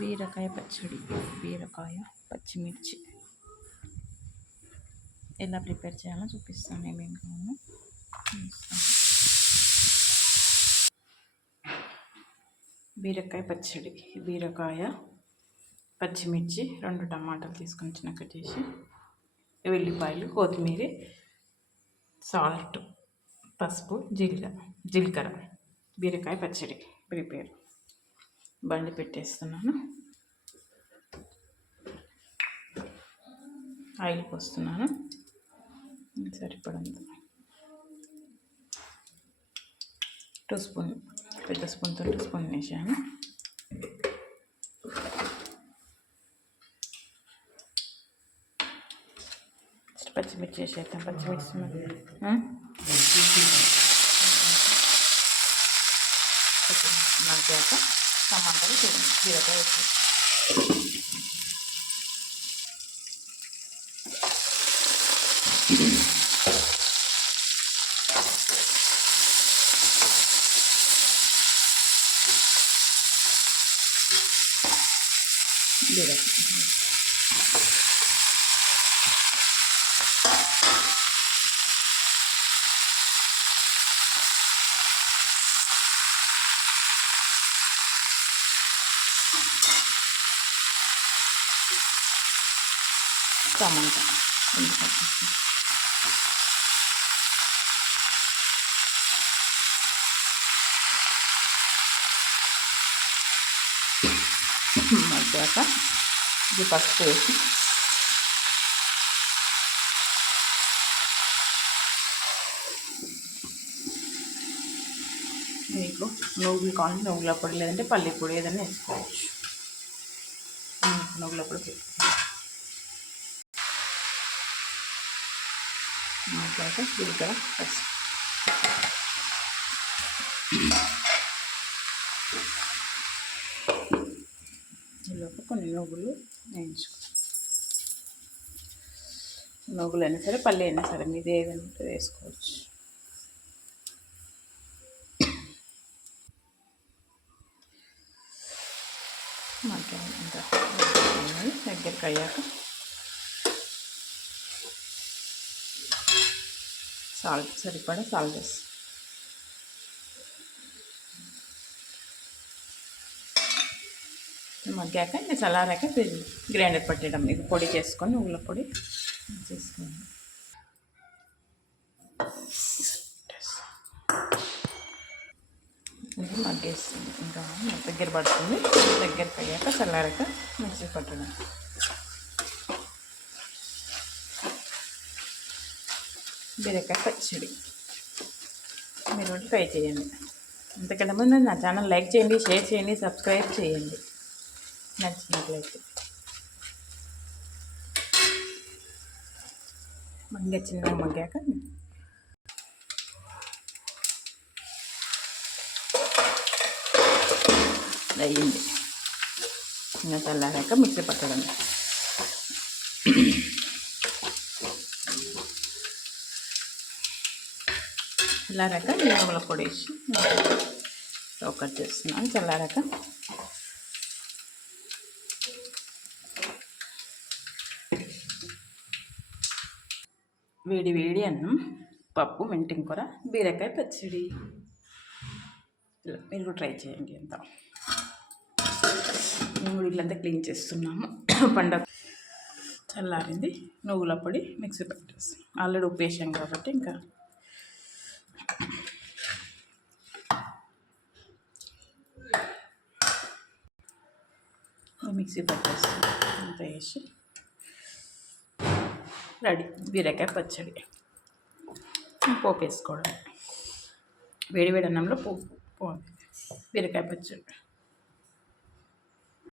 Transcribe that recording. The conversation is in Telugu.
బీరకాయ పచ్చడి బీరకాయ పచ్చిమిర్చి. ఎలా ప్రిపేర్ చేయాలో చూపిస్తాను ఏమేమి కావాలో బీరకాయ పచ్చడి బీరకాయ పచ్చిమిర్చి రెండు టమాటాలు తీసుకొని చిన్నక చేసి వెల్లిపాయలు కొత్తిమీర సాల్ట్ పసుపు జీలకర్ర జీలకర్ర బీరకాయ పచ్చడి ప్రిపేర్. బండి పెట్టేస్తున్నాను. ఆయిల్ పోస్తున్నాను. సరిపడంత. టూ స్పూన్ పెద్ద స్పూన్తో టూ స్పూన్ వేసాను. పచ్చిమిర్చి వేసేద్దాం. పచ్చిమిర్చి. మగ్గాక. టమాటాలు చూడండి బీరకాయ టమాటా మగ్గాక ఇది పసుపు వేసి మీకు నువ్వులు కావాలి నువ్వుల పొడి లేదంటే పల్లి పొడి ఏదైనా వేసుకోవచ్చు. నువ్వుల పొడి మాట్లాక జీలకర్ర పసుపు ఈలోపు కొన్ని నువ్వులు వేయించుకో నువ్వులు అయినా సరే పల్లి అయినా సరే మీది ఏదైనా వేసుకోవచ్చు మాకు ఇంకా దగ్గరికి అయ్యాక సాల్ట్ సరిపడా సాల్ట్ వేసి మగ్గాక ఇంకా చల్లారాక గ్రైండర్ పట్టేయడం. ఇది పొడి చేసుకొని నువ్వుల పొడి చేసుకోండి ఇది మగ్గేస్తుంది. ఇంకా దగ్గర పడుతుంది. దగ్గరికి అయ్యాక చల్లారాక మిక్సీ పట్టడం బీరకాయ పచ్చడి. మీరు కూడా ట్రై చేయండి. ఇంతకంటే ముందు నా ఛానల్ లైక్ చేయండి షేర్ చేయండి సబ్స్క్రైబ్ చేయండి. నచ్చినట్లయితే. మంచిగా చిన్న మగ్గాక అయ్యింది ఇంకా చల్లారాక మిక్సీ పట్టడం చల్లారాక మిరపల పొడి వేసి ఒకటి చేస్తున్నాను. చల్లారాక వేడి వేడి అన్నం పప్పు మెంటింగ్ కూర బీరకాయ పచ్చడి. మీరు కూడా ట్రై చేయండి ఎంత మేము కూడా క్లీన్ చేస్తున్నాము. పండగ చల్లారింది. నువ్వుల పొడి మిక్సీ పెట్టేసి. ఆల్రెడీ ఉప్పేసాం కాబట్టి ఇంకా మిక్సీ పట్టేస్తాం అంత వేసి రెడీ. బీరకాయ పచ్చడి. పోపు వేసుకోవడం. వేడి వేడి అన్నంలో పోపు బీరకాయ పచ్చడి.